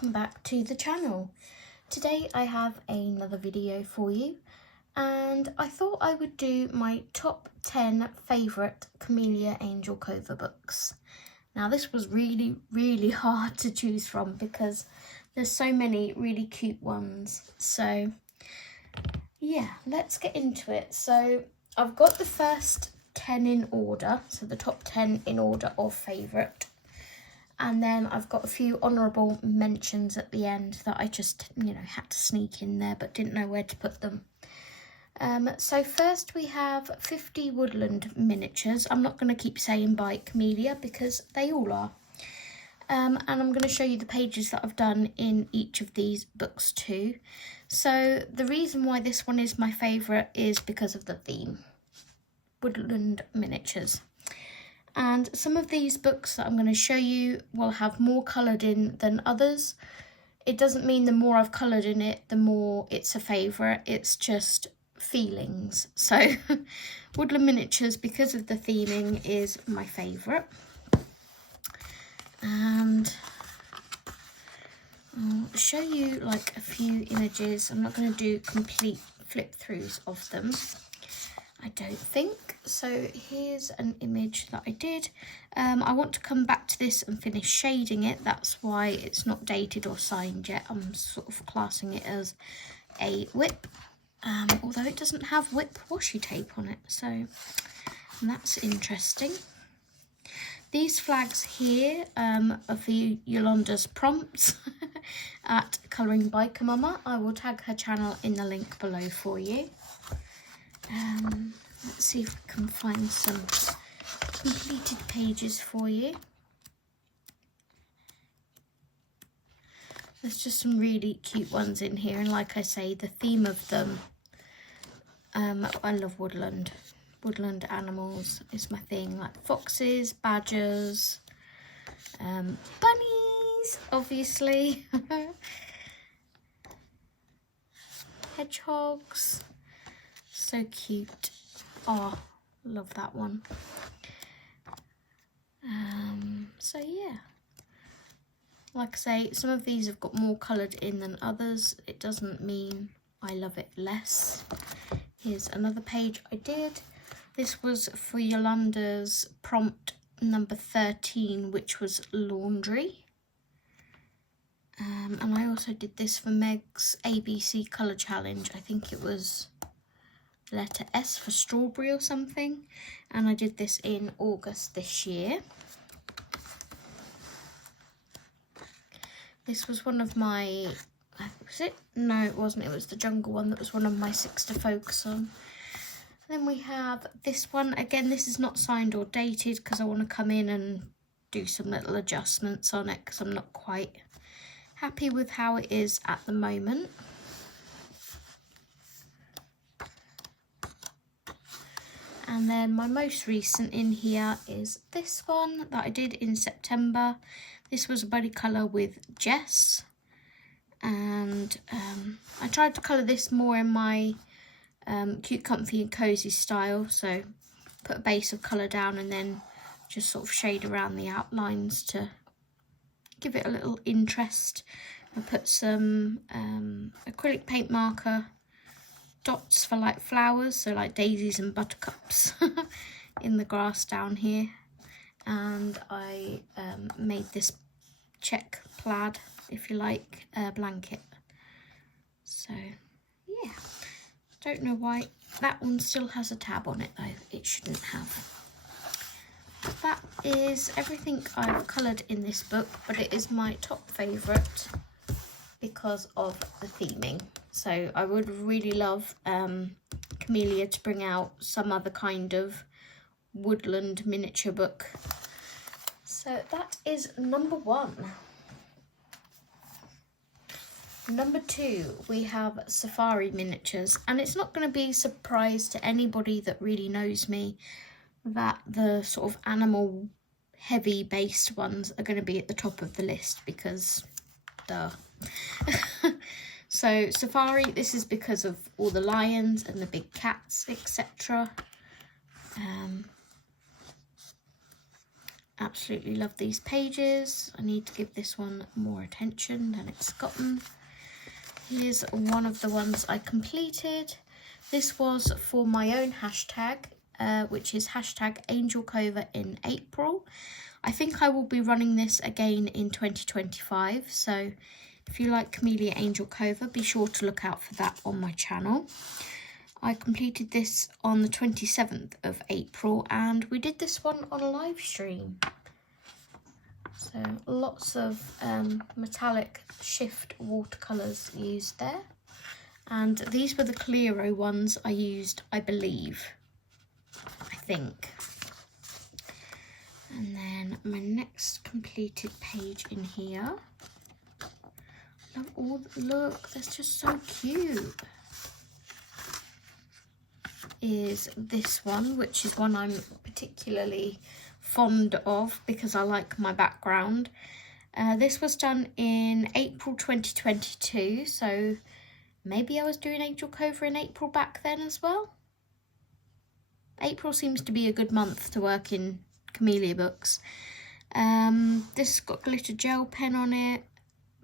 welcome back to the channel. Today I have another video for you, and I thought I would do my top 10 favourite Kameliya Angelkova books. Now this was really hard to choose from because there's so many really cute ones. So yeah, let's get into it. So I've got the first 10 in order, so the top 10 in order of favourite. And then I've got a few honourable mentions at the end that I just, had to sneak in there but didn't know where to put them. So first we have 50 Woodland Miniatures. I'm not going to keep saying by Kameliya because they all are. And I'm going to show you the pages that I've done in each of these books too. So the reason why this one is my favourite is because of the theme. Woodland Miniatures. And some of these books that I'm going to show you will have more coloured in than others. It doesn't mean the more I've coloured in it, the more it's a favourite. It's just feelings. So Woodland Miniatures, because of the theming, is my favourite. And I'll show you like a few images. I'm not going to do complete flip throughs of them, I don't think. So here's an image that I did. I want to come back to this and finish shading it. That's why it's not dated or signed yet. I'm sort of classing it as a whip, although it doesn't have whip washi tape on it. So that's interesting. These flags here are for Jolanda's prompts at Colouring by Kameliya. I will tag her channel in the link below for you. Let's see if we can find some completed pages for you. There's just some really cute ones in here, and like I say, the theme of them, I love woodland. Woodland animals is my thing, like foxes, badgers, bunnies, obviously, hedgehogs. So cute. Oh, love that one. So yeah, like I say, some of these have got more coloured in than others. It doesn't mean I love it less. Here's another page I did. This was for Jolanda's prompt number 13, which was laundry. And I also did this for Meg's ABC colour challenge. I think it was letter S for strawberry or something, and I did this in August this year. This was one of my, was it? No, it wasn't. It was the jungle one that was one of my 6 to focus on. Then we have this one. Again, this is not signed or dated because I want to come in and do some little adjustments on it because I'm not quite happy with how it is at the moment. And then my most recent in here is this one that I did in September. This was a buddy colour with Jess. And I tried to colour this more in my cute, comfy and cosy style. So put a base of colour down and then just sort of shade around the outlines to give it a little interest. I put some acrylic paint marker dots for like flowers, so like daisies and buttercups in the grass down here, and I made this check plaid, if you like, blanket. So yeah, don't know why that one still has a tab on it though. It shouldn't have. That is everything I've coloured in this book, but it is my top favourite because of the theming. So I would really love Kameliya to bring out some other kind of woodland miniature book. So that is number 1. Number 2, we have Safari Miniatures, and it's not going to be a surprise to anybody that really knows me that the sort of animal heavy based ones are going to be at the top of the list because duh. So Safari, this is because of all the lions and the big cats, etc. Absolutely love these pages. I need to give this one more attention than it's gotten. Here's one of the ones I completed. This was for my own hashtag, which is hashtag Angelkova in April. I think I will be running this again in 2025, so if you like Kameliya Angelkova, be sure to look out for that on my channel. I completed this on the 27th of April, and we did this one on a live stream. So lots of metallic shift watercolours used there. And these were the Clearo ones I used, I believe. I think. And then my next completed page in here. Look, that's just so cute. Is this one, which is one I'm particularly fond of because I like my background. This was done in April 2022, so maybe I was doing Angelkova in April back then as well. April seems to be a good month to work in Kameliya books. This has got glitter gel pen on it,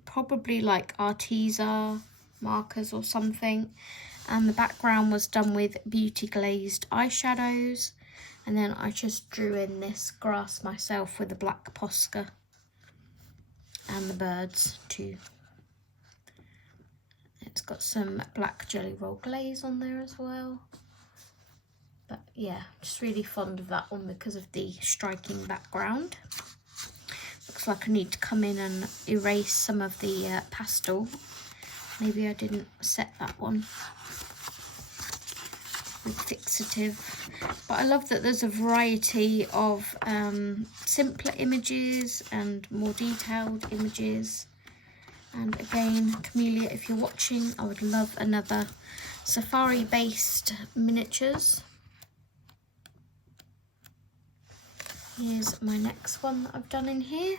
probably like Arteza markers or something. And the background was done with beauty glazed eyeshadows. And then I just drew in this grass myself with a black Posca and the birds too. It's got some black jelly roll glaze on there as well. But yeah, just really fond of that one because of the striking background. Looks like I need to come in and erase some of the pastel. Maybe I didn't set that one with fixative. But I love that there's a variety of simpler images and more detailed images. And again, Kameliya, if you're watching, I would love another safari-based miniatures. Here's my next one that I've done in here.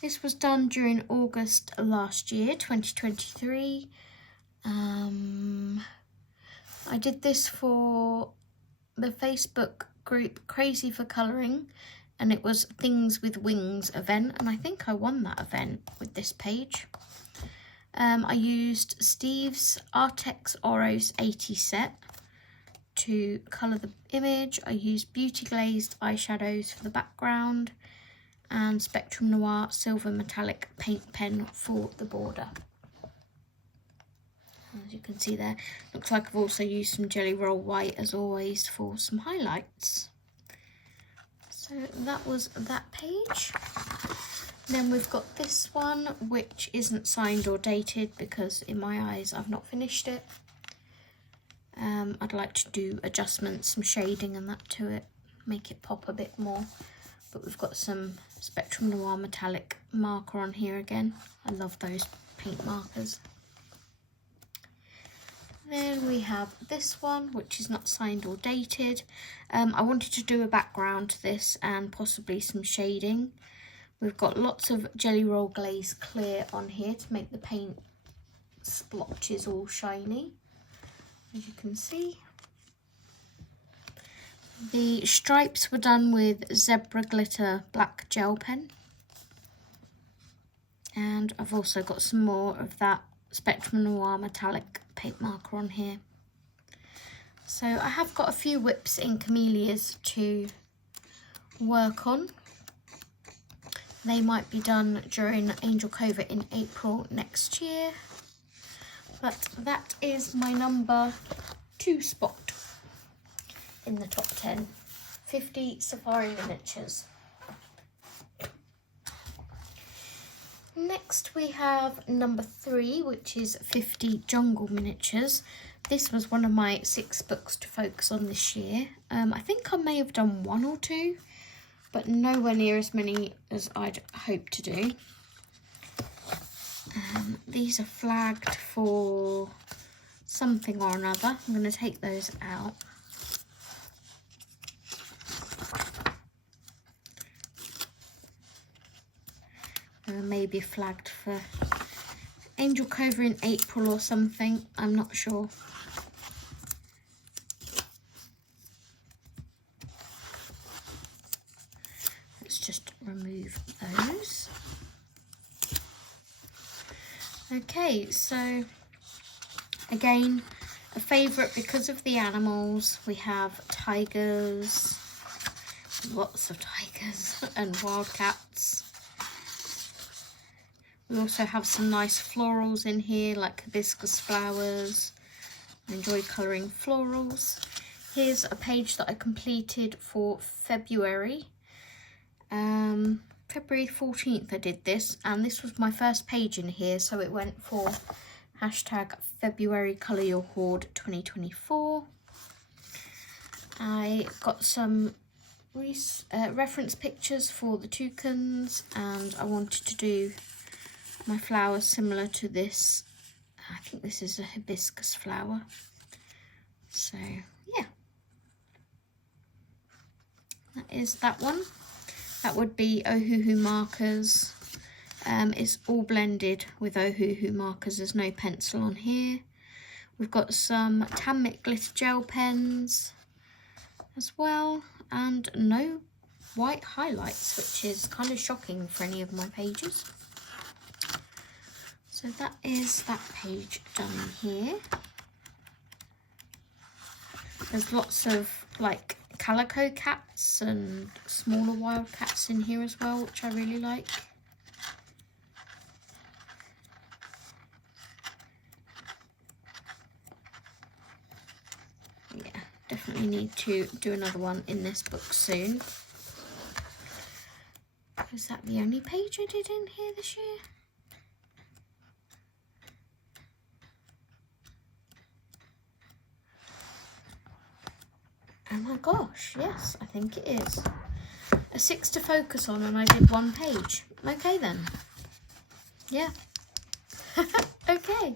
This was done during August last year, 2023. I did this for the Facebook group Crazy for Colouring, and it was Things with Wings event, and I think I won that event with this page. I used Steve's Artex Oros 80 set to colour the image. I used beauty glazed eyeshadows for the background and Spectrum Noir silver metallic paint pen for the border. As you can see there, looks like I've also used some Jelly Roll White as always for some highlights. So that was that page. Then we've got this one, which isn't signed or dated because in my eyes I've not finished it. I'd like to do adjustments, some shading and that to it, make it pop a bit more. But we've got some Spectrum Noir metallic marker on here again. I love those paint markers. Then we have this one, which is not signed or dated. I wanted to do a background to this and possibly some shading. We've got lots of Jelly Roll Glaze Clear on here to make the paint splotches all shiny, as you can see. The stripes were done with Zebra Glitter Black Gel Pen. And I've also got some more of that Spectrum Noir metallic paint marker on here. So I have got a few whips in Kameliya's to work on. They might be done during Angelkova in April next year. But that is my number 2 spot in the top 10. 50 Safari Miniatures. Next we have number 3, which is 50 Jungle Miniatures. This was one of my 6 books to focus on this year. I think I may have done 1 or 2, but nowhere near as many as I'd hoped to do. These are flagged for something or another. I'm going to take those out. Maybe flagged for Angelkova in April or something. I'm not sure. Let's just remove those. Okay, so again, a favourite because of the animals. We have tigers, lots of tigers, and wildcats. We also have some nice florals in here, like hibiscus flowers. I enjoy colouring florals. Here's a page that I completed for February. February 14th I did this, and this was my first page in here, so it went for hashtag February Colour Your Hoard 2024. I got some reference pictures for the toucans, and I wanted to do my flowers similar to this. I think this is a hibiscus flower. So yeah, that is that one. That would be Ohuhu markers. It's all blended with Ohuhu markers. There's no pencil on here. We've got some Tammic glitter gel pens as well, and no white highlights, which is kind of shocking for any of my pages. So that is that page done here. There's lots of like calico cats and smaller wild cats in here as well, which I really like. Yeah, definitely need to do another one in this book soon. Is that the only page I did in here this year? Oh my gosh, yes, I think it is. A 6 to focus on, and I did one page. Okay then. Yeah. Okay.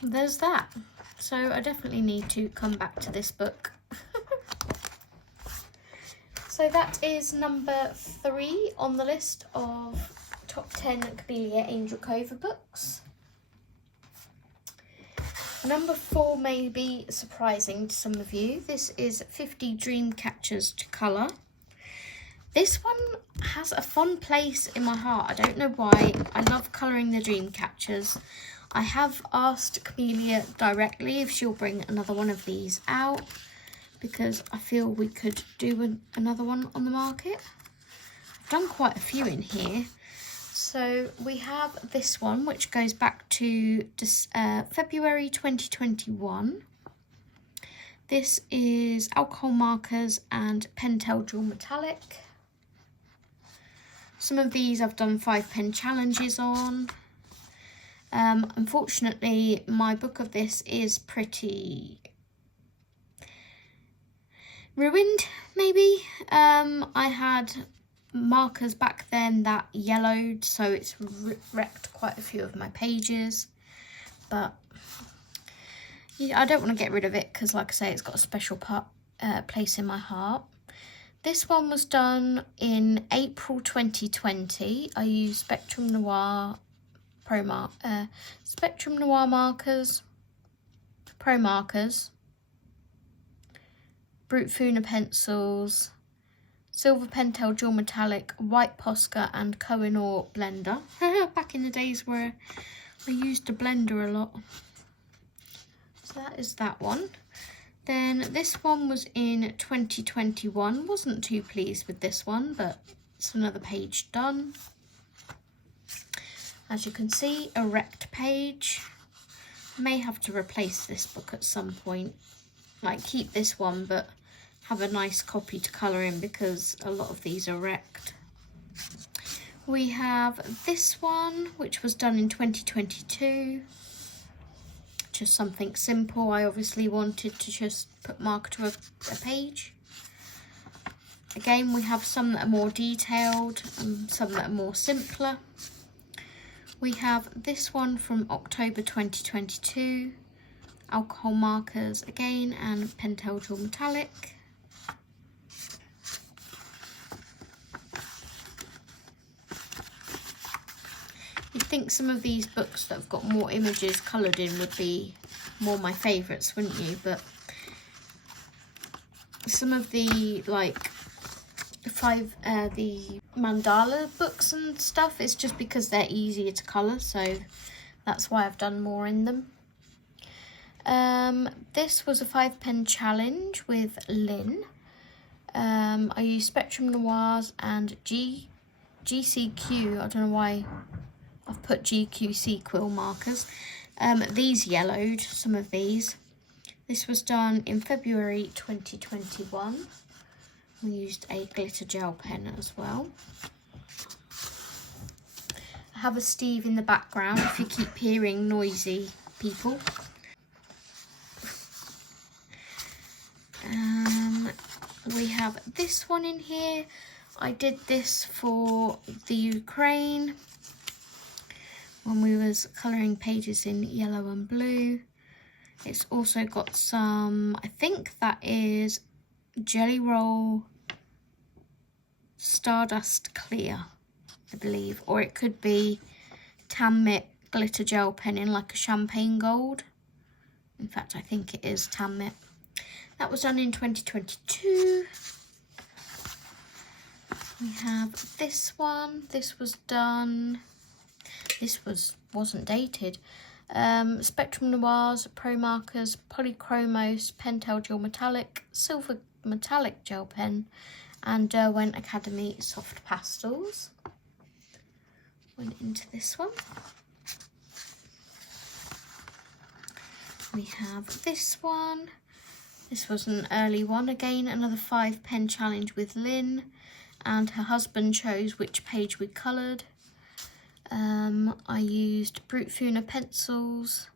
There's that. So I definitely need to come back to this book. So that is number 3 on the list of top 10 Kameliya Angelkova books. Number 4 may be surprising to some of you. This is 50 Dream Catchers to Colour. This one has a fond place in my heart. I don't know why. I love colouring the Dream Catchers. I have asked Kameliya directly if she'll bring another one of these out, because I feel we could do another one on the market. I've done quite a few in here. So we have this one, which goes back to February 2021. This is alcohol markers and Pentel Dual Metallic. Some of these I've done 5 pen challenges on. Unfortunately, my book of this is pretty ruined, maybe. I had markers back then that yellowed, so it's wrecked quite a few of my pages, but yeah, I don't want to get rid of it because, like I say, it's got a special place in my heart. This one was done in April 2020. I used Spectrum Noir Spectrum Noir markers, Pro markers, Brute Funa pencils, Silver Pentel Dual Metallic, White Posca and Kohinoor blender. Back in the days where I used a blender a lot. So that is that one. Then this one was in 2021. Wasn't too pleased with this one, but it's another page done. As you can see, a wrecked page. May have to replace this book at some point. Like, keep this one, but have a nice copy to colour in because a lot of these are wrecked. We have this one, which was done in 2022. Just something simple. I obviously wanted to just put marker to a page. Again, we have some that are more detailed and some that are more simpler. We have this one from October 2022. Alcohol markers again and Pentel Dual Metallic. You'd think some of these books that have got more images coloured in would be more my favourites, wouldn't you? But some of the the mandala books and stuff. It's just because they're easier to colour, so that's why I've done more in them. This was a 5-pen challenge with Lynn. I used Spectrum Noirs and GCQ. I don't know why I've put GQC quill markers. These yellowed, some of these. This was done in February 2021. We used a glitter gel pen as well. I have a Steve in the background if you keep hearing noisy people. We have this one in here. I did this for the Ukraine when we was colouring pages in yellow and blue. It's also got some, I think that is Jelly Roll Stardust Clear, I believe. Or it could be Tan glitter gel pen in like a champagne gold. In fact, I think it is Tan. That was done in 2022. We have this one. This was done, wasn't dated. Spectrum Noirs, Pro Markers, Polychromos, Pentel Gel Metallic, Silver Metallic Gel Pen, and Derwent Academy Soft Pastels. Went into this one. We have this one. This was an early one. Again, another 5-pen challenge with Lynn, and her husband chose which page we coloured. I used Brute Funa pencils,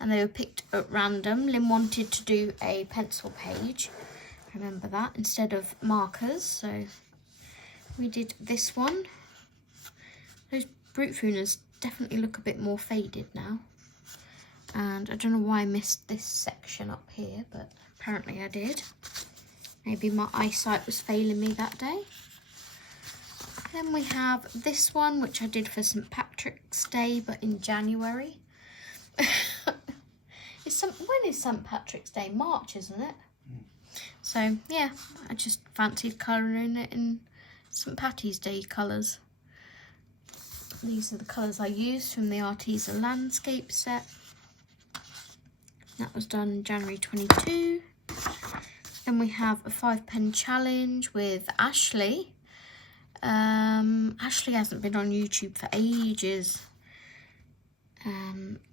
and they were picked at random. Lynn wanted to do a pencil page, remember that, instead of markers, so we did this one. Those Brute Funas definitely look a bit more faded now, and I don't know why I missed this section up here, but apparently I did. Maybe my eyesight was failing me that day. Then we have this one, which I did for St. Patrick's Day, but in January. When is St. Patrick's Day? March, isn't it? So, yeah, I just fancied colouring it in St. Patty's Day colours. These are the colours I used from the Arteza Landscape set. That was done in January 22. Then we have a 5-pen challenge with Ashley. Ashley hasn't been on YouTube for ages.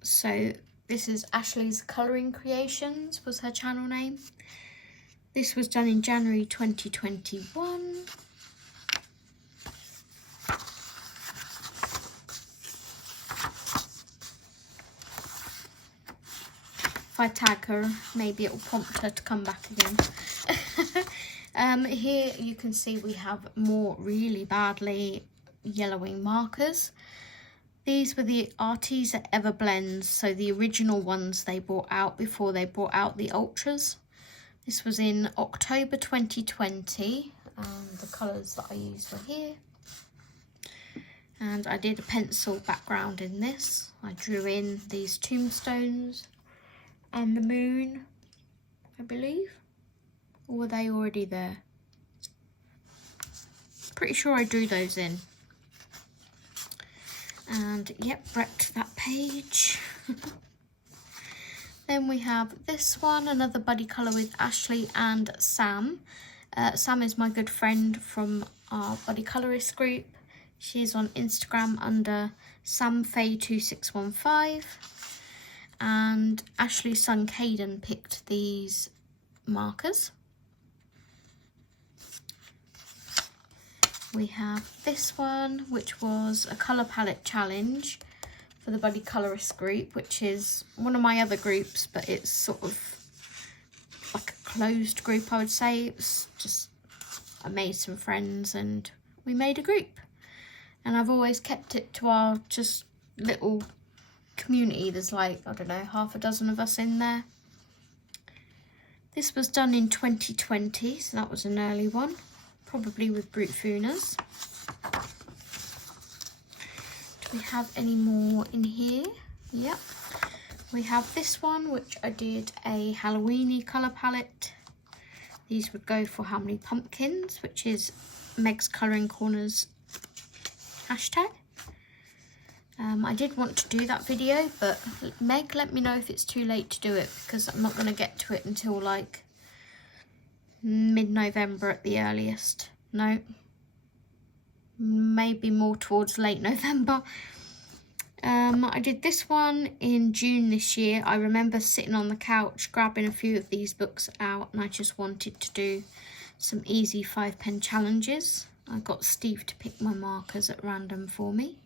So this is Ashley's Colouring Creations, was her channel name. This was done in January 2021. If I tag her, maybe it will prompt her to come back again. Here you can see we have more really badly yellowing markers. These were the Arteza Ever Blends, so the original ones they brought out before they brought out the Ultras. This was in October 2020, and the colours that I used were here. And I did a pencil background in this. I drew in these tombstones and the moon, I believe. Or were they already there? Pretty sure I drew those in. And yep, wrecked that page. Then we have this one, another buddy colour with Ashley and Sam. Sam is my good friend from our buddy colourist group. She is on Instagram under samfaye2615. And Ashley's son Caden picked these markers. We have this one, which was a colour palette challenge for the Buddy Colourist group, which is one of my other groups, but it's sort of like a closed group, I would say. It's just, I made some friends and we made a group. And I've always kept it to our just little community. There's like, I don't know, half a dozen of us in there. This was done in 2020, so that was an early one. Probably with Brute Funas. Do we have any more in here? Yep. We have this one, which I did a Halloween-y colour palette. These would go for How Many Pumpkins, which is Meg's Colouring Corner's hashtag. I did want to do that video, but Meg, let me know if it's too late to do it, because I'm not going to get to it until like mid-November at the earliest. No, maybe more towards late November. I did this one in June this year. I remember sitting on the couch grabbing a few of these books out, and I just wanted to do some easy 5-pen challenges. I got Steve to pick my markers at random for me.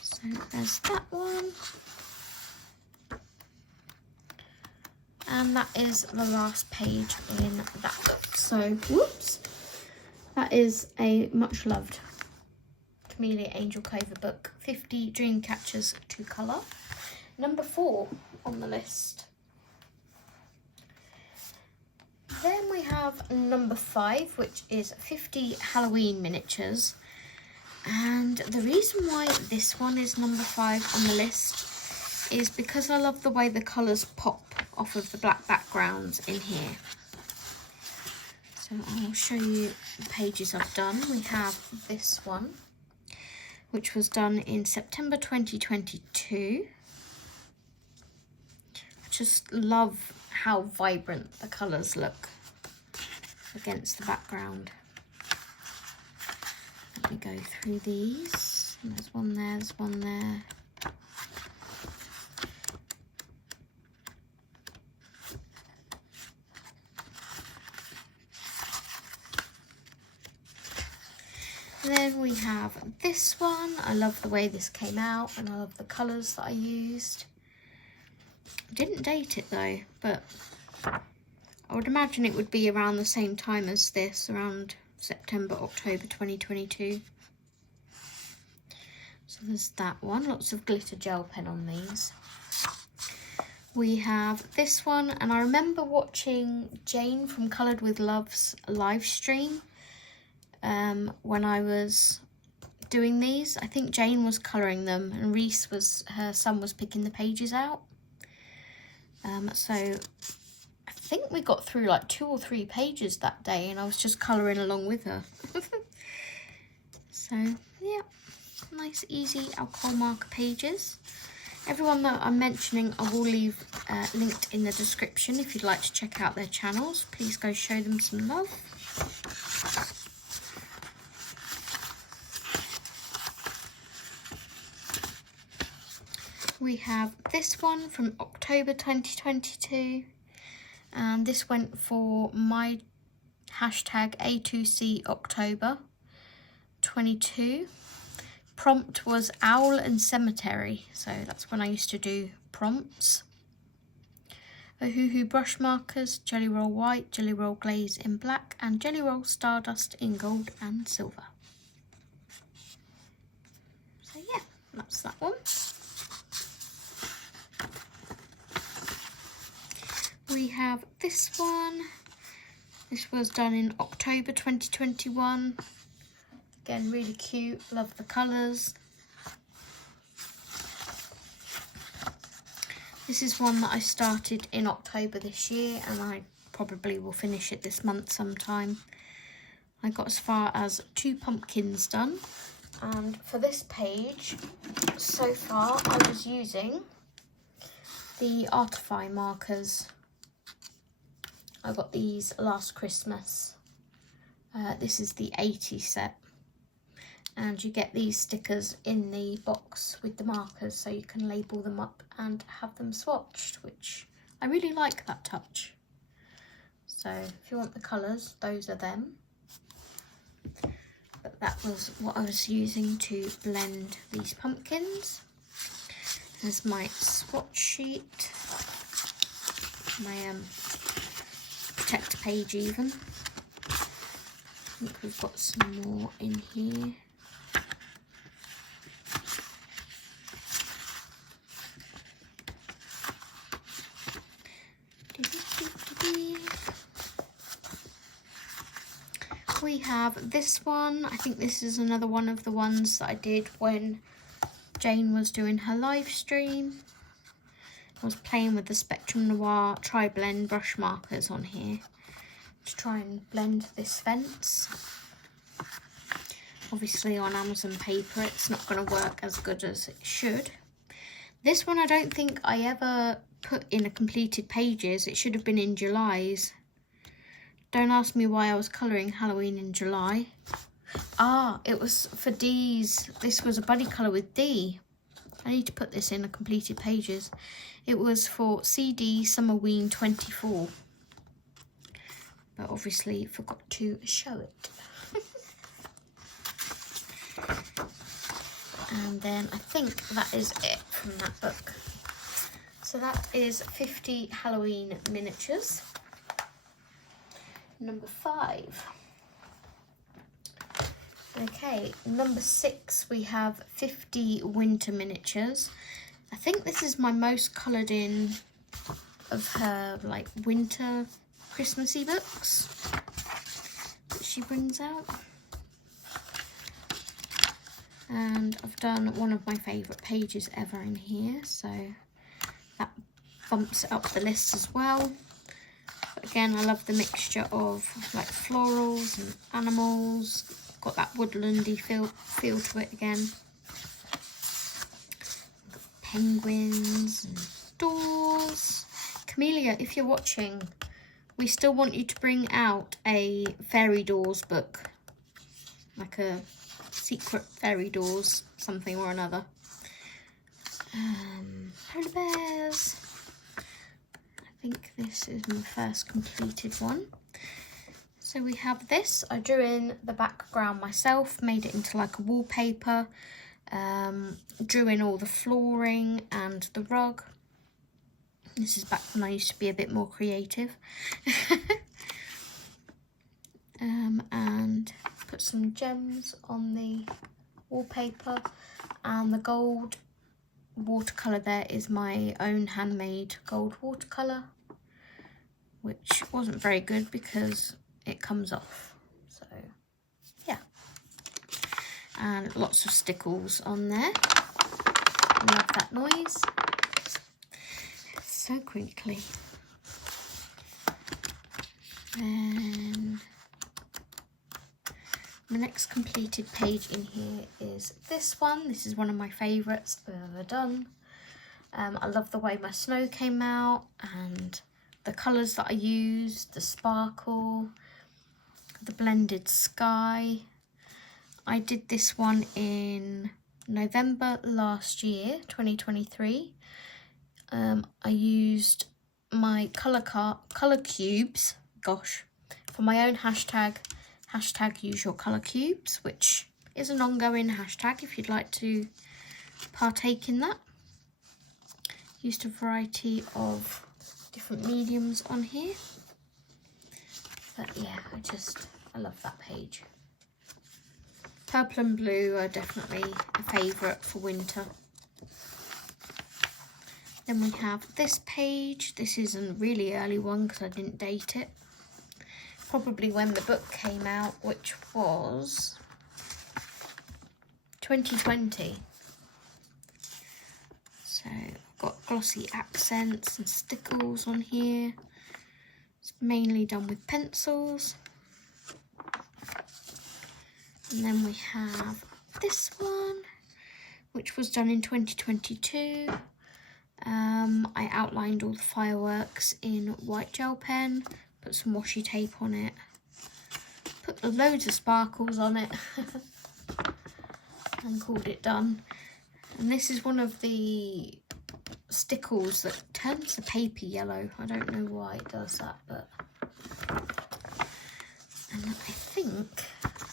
So there's that one. And that is the last page in that book. So, whoops. That is a much loved Kameliya Angelkova book, 50 Dream Catchers to Colour. Number 4 on the list. Then we have number 5, which is 50 Halloween Miniatures. And the reason why this one is number 5 on the list is because I love the way the colours pop off of the black backgrounds in here. So I'll show you the pages I've done. We have this one, which was done in September 2022. I just love how vibrant the colours look against the background. Let me go through these. There's one there, there's one there. Then we have this one. I love the way this came out, and I love the colours that I used. I didn't date it though, but I would imagine it would be around the same time as this, around September, October 2022. So there's that one. Lots of glitter gel pen on these. We have this one, and I remember watching Jane from Coloured with Love's live stream when I was doing these. I think Jane was colouring them, and Reese was, her son was picking the pages out. So I think we got through like 2 or 3 pages that day, and I was just colouring along with her. So yeah, nice easy alcohol marker pages. Everyone that I'm mentioning I will leave linked in the description if you'd like to check out their channels. Please go show them some love. We have this one from October 2022, and this went for my hashtag A2C October 22. Prompt was Owl and Cemetery, so that's when I used to do prompts. Ohuhu brush markers, Jelly Roll White, Jelly Roll Glaze in black, and Jelly Roll Stardust in gold and silver. So yeah, that's that one. We have this one. This was done in October 2021. Again, really cute. Love the colours. This is one that I started in October this year, and I probably will finish it this month sometime. I got as far as 2 pumpkins done. And for this page, so far, I was using the Artify markers. I got these last Christmas. This is the 80 set. And you get these stickers in the box with the markers, so you can label them up and have them swatched, which I really like that touch. So if you want the colours, those are them. But that was what I was using to blend these pumpkins. There's my swatch sheet, my protect page even. I think we've got some more in here. We have this one. I think this is another one of the ones that I did when Jane was doing her live stream. I was playing with the Spectrum Noir Tri-Blend brush markers on here to try and blend this fence. Obviously on Amazon paper it's not going to work as good as it should. This one I don't think I ever put in a completed pages. It should have been in July's. Don't ask me why I was colouring Halloween in July. Ah, it was for D's. This was a buddy colour with D. I need to put this in a completed pages. It was for CD Summerween 24. But obviously forgot to show it. And then I think that is it from that book. So that is 50 Halloween miniatures. Number 5. Okay, number 6 we have 50 winter miniatures. I think this is my most coloured in of her like winter Christmassy books that she brings out. And I've done one of my favourite pages ever in here, so that bumps it up the list as well. But again, I love the mixture of like florals and animals. Got that woodlandy feel to it again. Penguins and doors. Kameliya, if you're watching, we still want you to bring out a fairy doors book, like a secret fairy doors something or another. Polar bears. I think this is my first completed one. So we have this. I drew in the background myself, made it into like a wallpaper, drew in all the flooring and the rug. This is back when I used to be a bit more creative. And put some gems on the wallpaper, and the gold watercolour there is my own handmade gold watercolour, which wasn't very good because it comes off. So yeah, and lots of stickles on there. Love that noise. It's so crinkly. And the next completed page in here is this one. This is one of my favourites I've ever done. I love the way my snow came out and the colours that I used, the sparkle, the blended sky. I did this one in November last year, 2023. I used my colour cubes, gosh, for my own hashtag use your colour cubes, which is an ongoing hashtag if you'd like to partake in that. Used a variety of different mediums on here. But yeah, I love that page. Purple and blue are definitely a favourite for winter. Then we have this page. This is a really early one because I didn't date it. Probably when the book came out, which was 2020. So I've got glossy accents and stickles on here. It's mainly done with pencils. And then we have this one, which was done in 2022. I outlined all the fireworks in white gel pen, put some washi tape on it, put loads of sparkles on it, and called it done. And this is one of the stickles that turns the paper yellow. I don't know why it does that, but... And I think...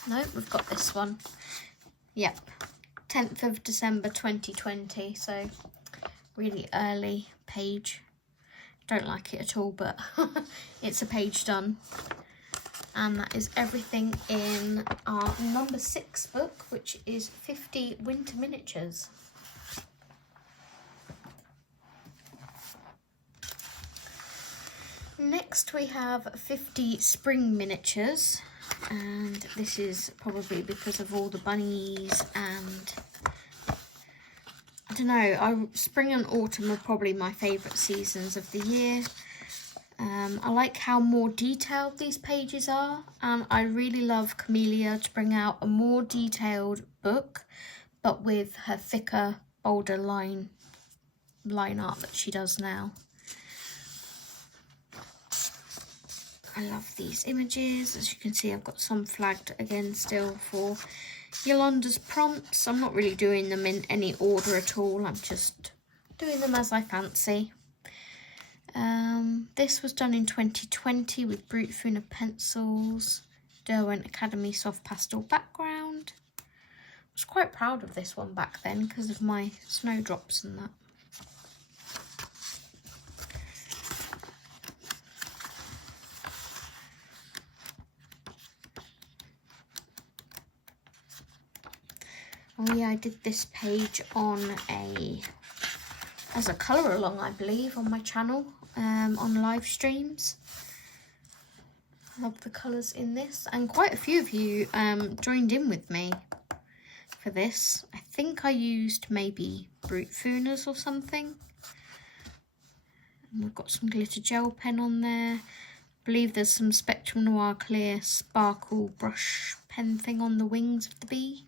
No, we've got this one. Yep, 10th of December 2020, so really early page. Don't like it at all, but it's a page done. And that is everything in our number 6 book, which is 50 winter miniatures. Next we have 50 spring miniatures, and this is probably because of all the bunnies, and I don't know, spring and autumn are probably my favourite seasons of the year. I like how more detailed these pages are, and I really love Kameliya to bring out a more detailed book, but with her thicker, bolder line art that she does now. I love these images. As you can see, I've got some flagged again still for Jolanda's prompts. I'm not really doing them in any order at all. I'm just doing them as I fancy. This was done in 2020 with Brute Funa pencils, Derwent Academy soft pastel background. I was quite proud of this one back then because of my snowdrops and that. Oh yeah, I did this page on as a colour along, I believe, on my channel, on live streams. I love the colours in this, and quite a few of you joined in with me for this. I think I used maybe Brute Funas or something. And we've got some glitter gel pen on there. I believe there's some Spectrum Noir clear sparkle brush pen thing on the wings of the bee.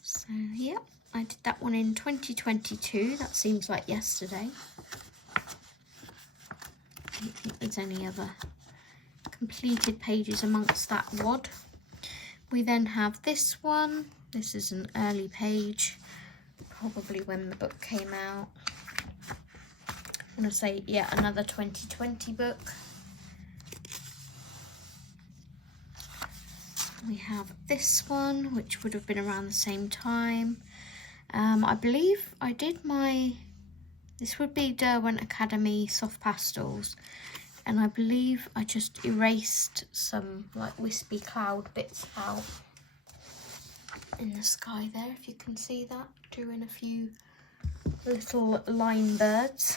So yeah, I did that one in 2022. That seems like yesterday. I don't think there's any other completed pages amongst that wad. We then have this one. This is an early page, probably when the book came out. I'm going to say, yeah, another 2020 book. We have this one, which would have been around the same time. I believe I did this would be Derwent Academy soft pastels, and I believe I just erased some like wispy cloud bits out in the sky there, if you can see that. Drew in a few little line birds.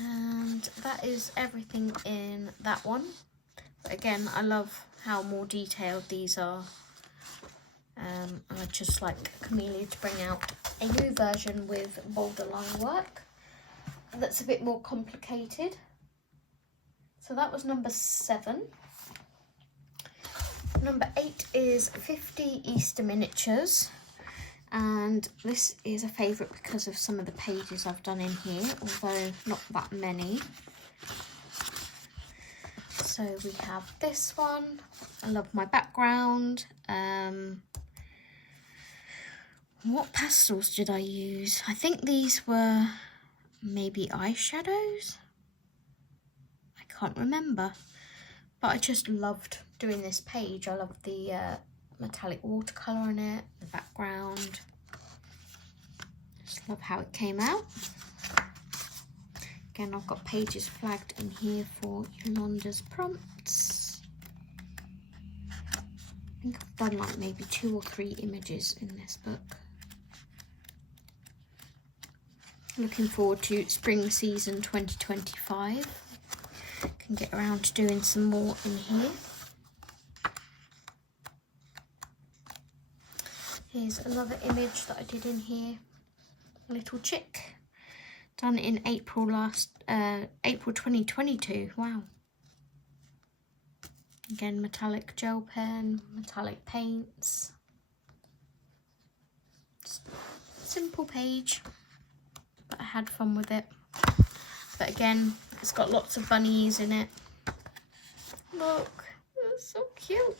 And that is everything in that one. But again, I love how more detailed these are. And I just like Kameliya to bring out a new version with bolder line work that's a bit more complicated. So that was number 7. Number 8 is 50 Easter Miniatures. And this is a favourite because of some of the pages I've done in here, although not that many. So we have this one. I love my background. What pastels did I use? I think these were maybe eyeshadows. I can't remember. But I just loved doing this page. I loved the metallic watercolour in it, the background. Just love how it came out. Again, I've got pages flagged in here for Jolanda's prompts. I think I've done like maybe 2 or 3 images in this book. Looking forward to spring season 2025. Can get around to doing some more in here. Here's another image that I did in here. A little chick. Done in April 2022. Wow. Again, metallic gel pen, metallic paints. Just simple page, but I had fun with it. But again, it's got lots of bunnies in it. Look, they're so cute.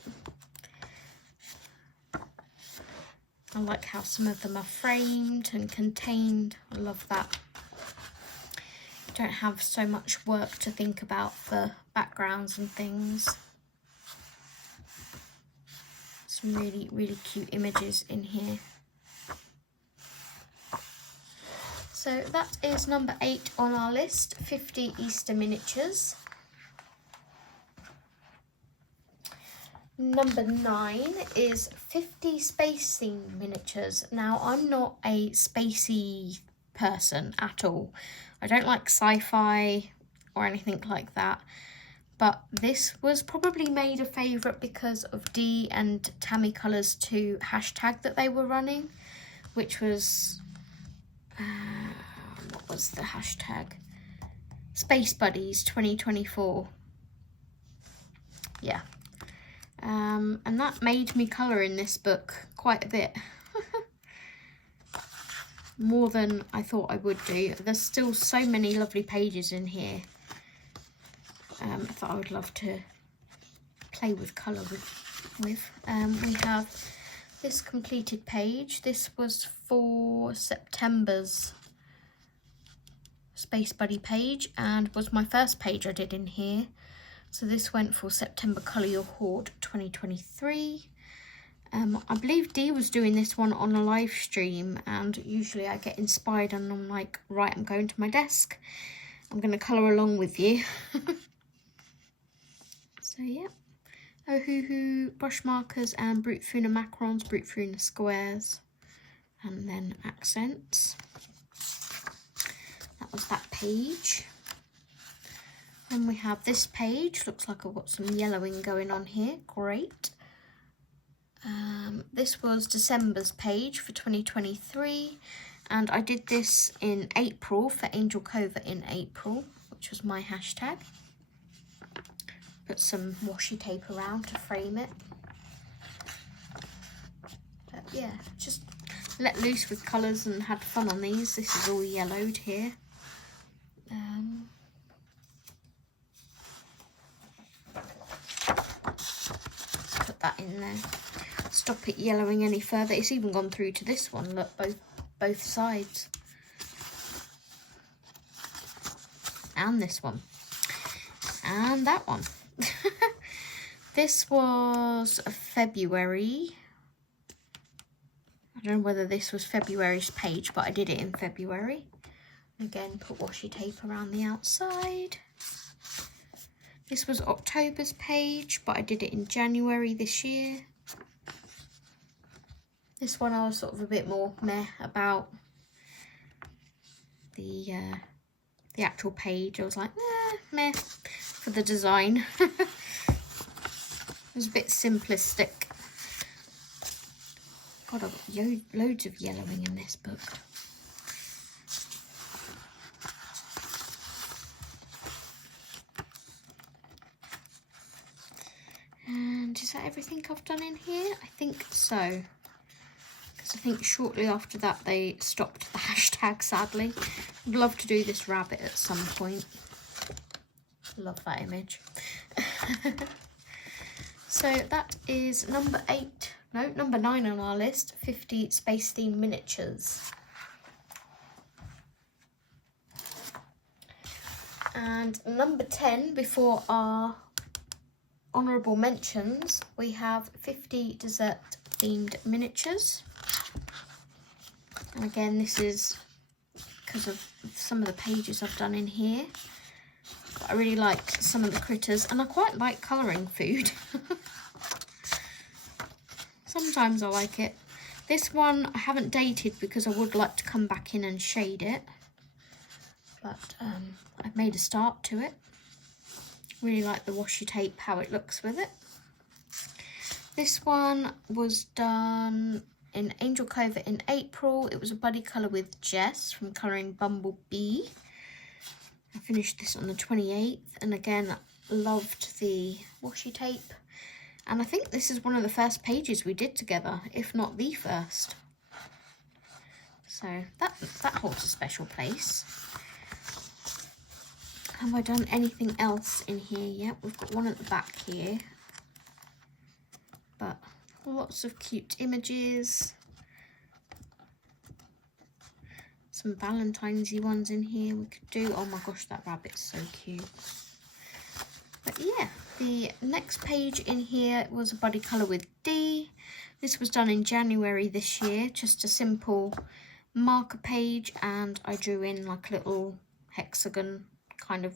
I like how some of them are framed and contained. I love that. You don't have so much work to think about for backgrounds and things. Some really, really cute images in here. So that is number 8 on our list, 50 Easter Miniatures. Number 9 is 50 space theme miniatures. Now, I'm not a spacey person at all. I don't like sci-fi or anything like that. But this was probably made a favourite because of Dee and Tammy Colours 2 hashtag that they were running, which was, what was the hashtag? Space Buddies 2024. Yeah. And that made me colour in this book quite a bit. More than I thought I would do. There's still so many lovely pages in here that I would love to play with colour with. We have this completed page. This was for September's Space Buddy page and was my first page I did in here. So this went for September Colour Your Hoard 2023. I believe Dee was doing this one on a live stream, and usually I get inspired and I'm like, right, I'm going to my desk. I'm going to colour along with you. So yeah. Ohuhu, brush markers and Brute Funa macrons, Brute Funa squares, and then accents. That was that page. And we have this page. Looks like I've got some yellowing going on here. Great. This was December's page for 2023, and I did this in April for Angelkova in April, which was my hashtag. Put some washi tape around to frame it. But yeah, just let loose with colours and had fun on these. This is all yellowed here. Put that in there. Stop it yellowing any further. It's even gone through to this one. Look, both sides. And this one. And that one. This was February. I don't know whether this was February's page, but I did it in February. Again, put washi tape around the outside. This was October's page, but I did it in January this year. This one I was sort of a bit more meh about the actual page. I was like, meh for the design. It was a bit simplistic. God, I've got loads of yellowing in this book. And is that everything I've done in here? I think so. Because I think shortly after that they stopped the hashtag, sadly. I'd love to do this rabbit at some point. Love that image. So that is number 9 on our list, 50 space themed miniatures. And number 10, before our honourable mentions, we have 50 dessert themed miniatures. And again, this is because of some of the pages I've done in here. But I really like some of the critters, and I quite like colouring food. Sometimes I like it. This one I haven't dated because I would like to come back in and shade it. But I've made a start to it. Really like the washi tape, how it looks with it. This one was done in Angelkova in April. It was a buddy colour with Jess from Colouring Bumblebee. I finished this on the 28th, and again, loved the washi tape. And I think this is one of the first pages we did together, if not the first. So that holds a special place. Have I done anything else in here yet? We've got one at the back here. But lots of cute images. Some Valentine's-y ones in here we could do. Oh my gosh, that rabbit's so cute. But yeah, the next page in here was a buddy colour with Dee. This was done in January this year. Just a simple marker page, and I drew in like a little hexagon, kind of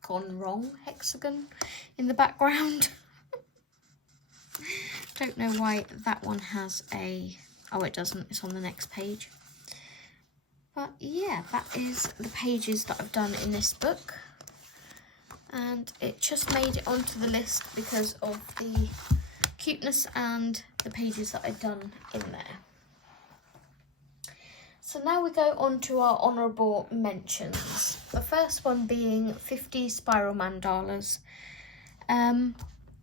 gone wrong hexagon in the background. Don't know why that one has a... oh, it doesn't. It's on the next page. But yeah, that is the pages that I've done in this book. And it just made it onto the list because of the cuteness and the pages that I've done in there. So now we go on to our honourable mentions. The first one being 50 Spiral Mandalas.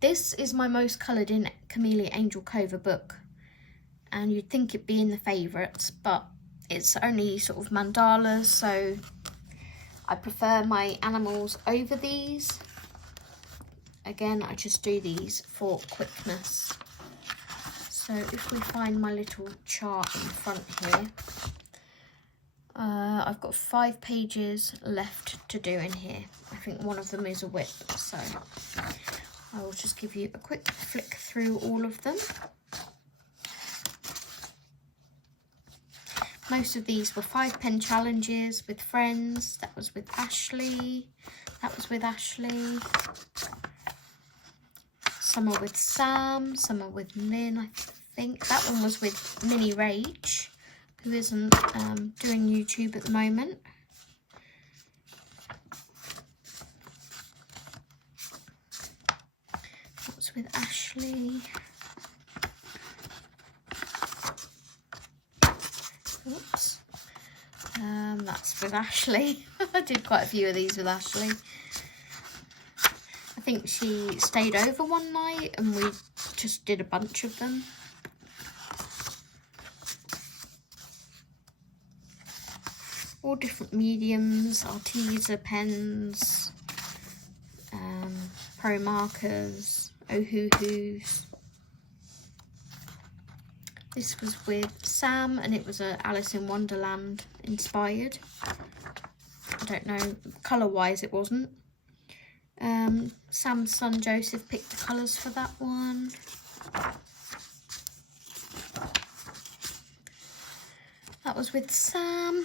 This is my most coloured in Kameliya Angelkova book, and you'd think it'd be in the favourites, but it's only sort of mandalas, so I prefer my animals over these. Again, I just do these for quickness. So if we find my little chart in front here, I've got 5 pages left to do in here. I think one of them is a whip, so I will just give you a quick flick through all of them. Most of these were 5-pen challenges with friends. That was with Ashley. That was with Ashley. Some are with Sam, some are with Lynn, I think. That one was with Mini Rage, who isn't doing YouTube at the moment. That was with Ashley. Oops. That's with Ashley. I did quite a few of these with Ashley. I think she stayed over one night and we just did a bunch of them. All different mediums, Arteza pens, Pro markers, Ohuhus. This was with Sam and it was a Alice in Wonderland inspired. I don't know, colour wise it wasn't. Sam's son Joseph picked the colours for that one. That was with Sam.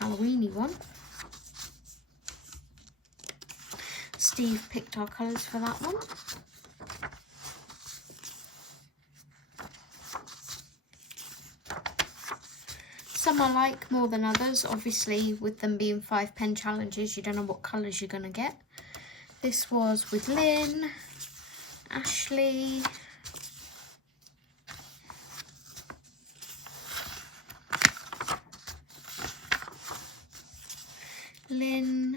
Halloweeny one. Steve picked our colours for that one. Some I like more than others. Obviously, with them being 5-pen challenges, you don't know what colours you're going to get. This was with Lynn, Ashley, Lynn,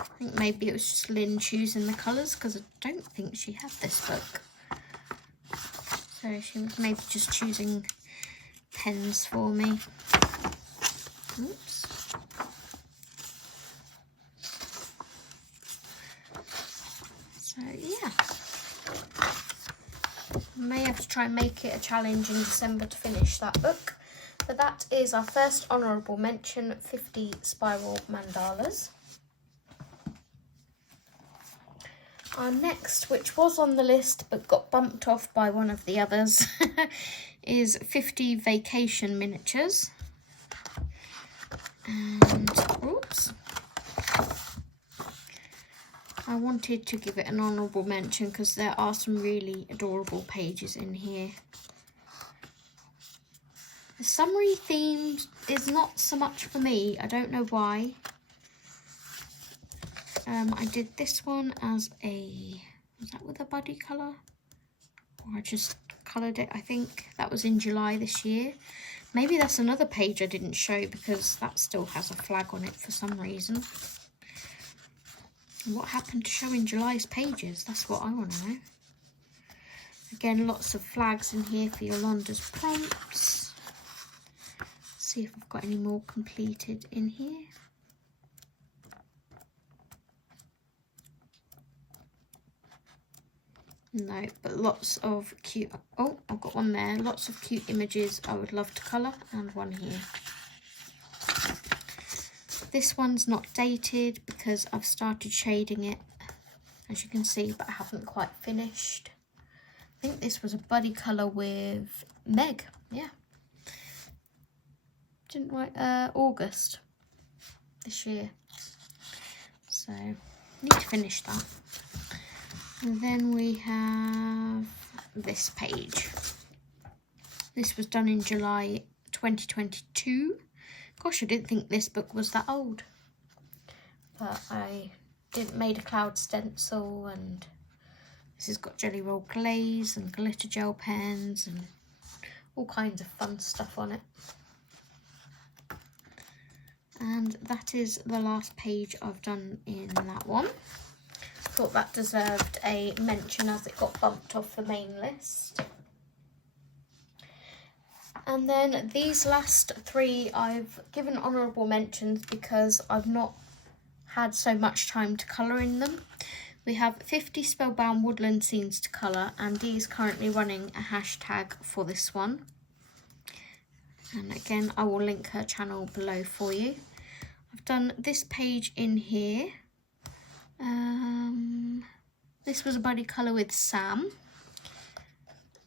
I think maybe it was just Lynn choosing the colours because I don't think she had this book. So she was maybe just choosing pens for me. Oops. So yeah. May have to try and make it a challenge in December to finish that book. But that is our first honourable mention, 50 Spiral Mandalas. Our next, which was on the list but got bumped off by one of the others, is 50 Vacation Miniatures. And, oops. I wanted to give it an honourable mention because there are some really adorable pages in here. The summary theme is not so much for me. I don't know why. I did this one as a, was that with a buddy colour? Or I just coloured it, I think. That was in July this year. Maybe that's another page I didn't show because that still has a flag on it for some reason. What happened to showing July's pages? That's what I want to know. Again, lots of flags in here for Jolanda's prompts. See if I've got any more completed in here. No, but lots of cute, oh, I've got one there. Lots of cute images I would love to colour, and one here. This one's not dated because I've started shading it, as you can see, but I haven't quite finished. I think this was a buddy colour with Meg, yeah. Didn't write August this year. So, need to finish that. And then we have this page. This was done in July 2022. Gosh, I didn't think this book was that old. but I made a cloud stencil, and this has got jelly roll glaze and glitter gel pens and all kinds of fun stuff on it. And that is the last page I've done in that one. Thought that deserved a mention as it got bumped off the main list. And then these last three I've given honourable mentions because I've not had so much time to colour in them. We have 50 spellbound woodland scenes to colour, and Dee is currently running a hashtag for this one. And again, I will link her channel below for you. I've done this page in here. This was a buddy colour with Sam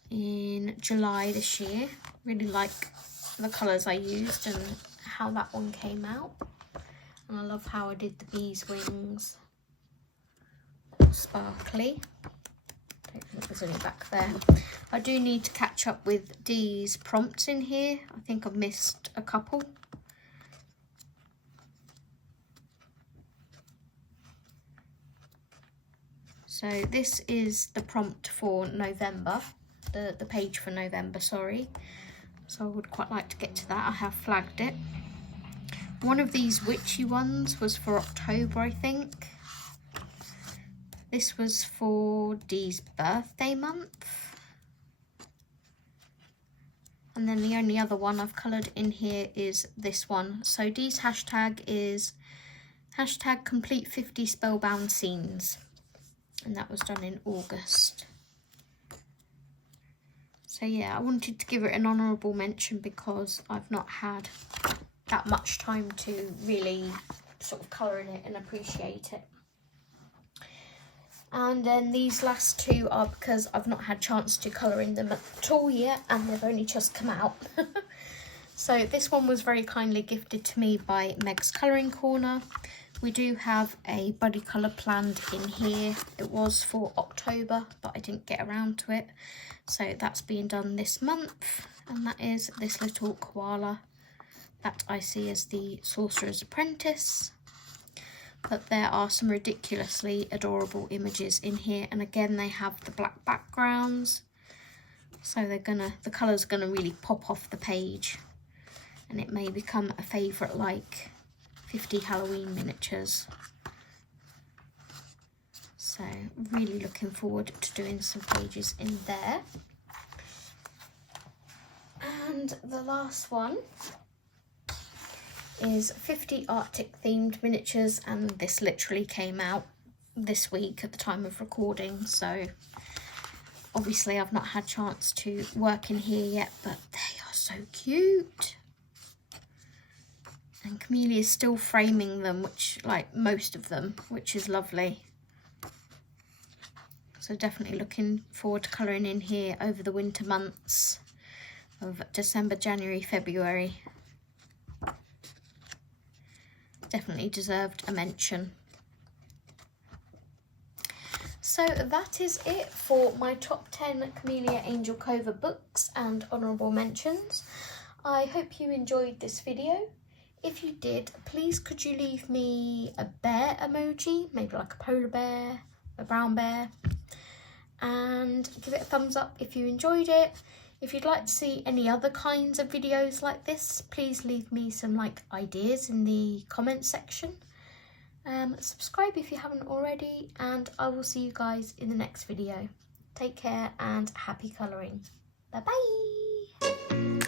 in July this year. Really like the colours I used and how that one came out. And I love how I did the bee's wings. Sparkly. Don't think there's any back there. I do need to catch up with Dee's prompts in here. I think I've missed a couple. So this is the prompt for November, the page for November, sorry. So I would quite like to get to that. I have flagged it. One of these witchy ones was for October, I think. This was for Dee's birthday month. And then the only other one I've coloured in here is this one. So Dee's hashtag is hashtag complete 50 spellbound scenes. And that was done in August. So yeah, I wanted to give it an honourable mention because I've not had that much time to really sort of colour in it and appreciate it. And then these last two are because I've not had chance to colour in them at all yet, and they've only just come out. So this one was very kindly gifted to me by Meg's Colouring Corner. We do have a buddy colour planned in here. It was for October, but I didn't get around to it. So that's being done this month, and that is this little koala that I see as the Sorcerer's Apprentice. But there are some ridiculously adorable images in here, and again they have the black backgrounds, so the colours are gonna really pop off the page, and it may become a favourite like 50 Halloween miniatures. So really looking forward to doing some pages in there. And the last one is 50 Arctic themed miniatures, and this literally came out this week at the time of recording, so obviously I've not had chance to work in here yet, but they are so cute. And Kameliya is still framing them, which, like most of them, which is lovely. So definitely looking forward to colouring in here over the winter months of December, January, February. Definitely deserved a mention. So that is it for my top 10 Kameliya Angelkova books and honourable mentions. I hope you enjoyed this video. If you did, please could you leave me a bear emoji, maybe like a polar bear, a brown bear, and give it a thumbs up if you enjoyed it. If you'd like to see any other kinds of videos like this, please leave me some ideas in the comments section. Subscribe if you haven't already, and I will see you guys in the next video. Take care and happy colouring. Bye bye.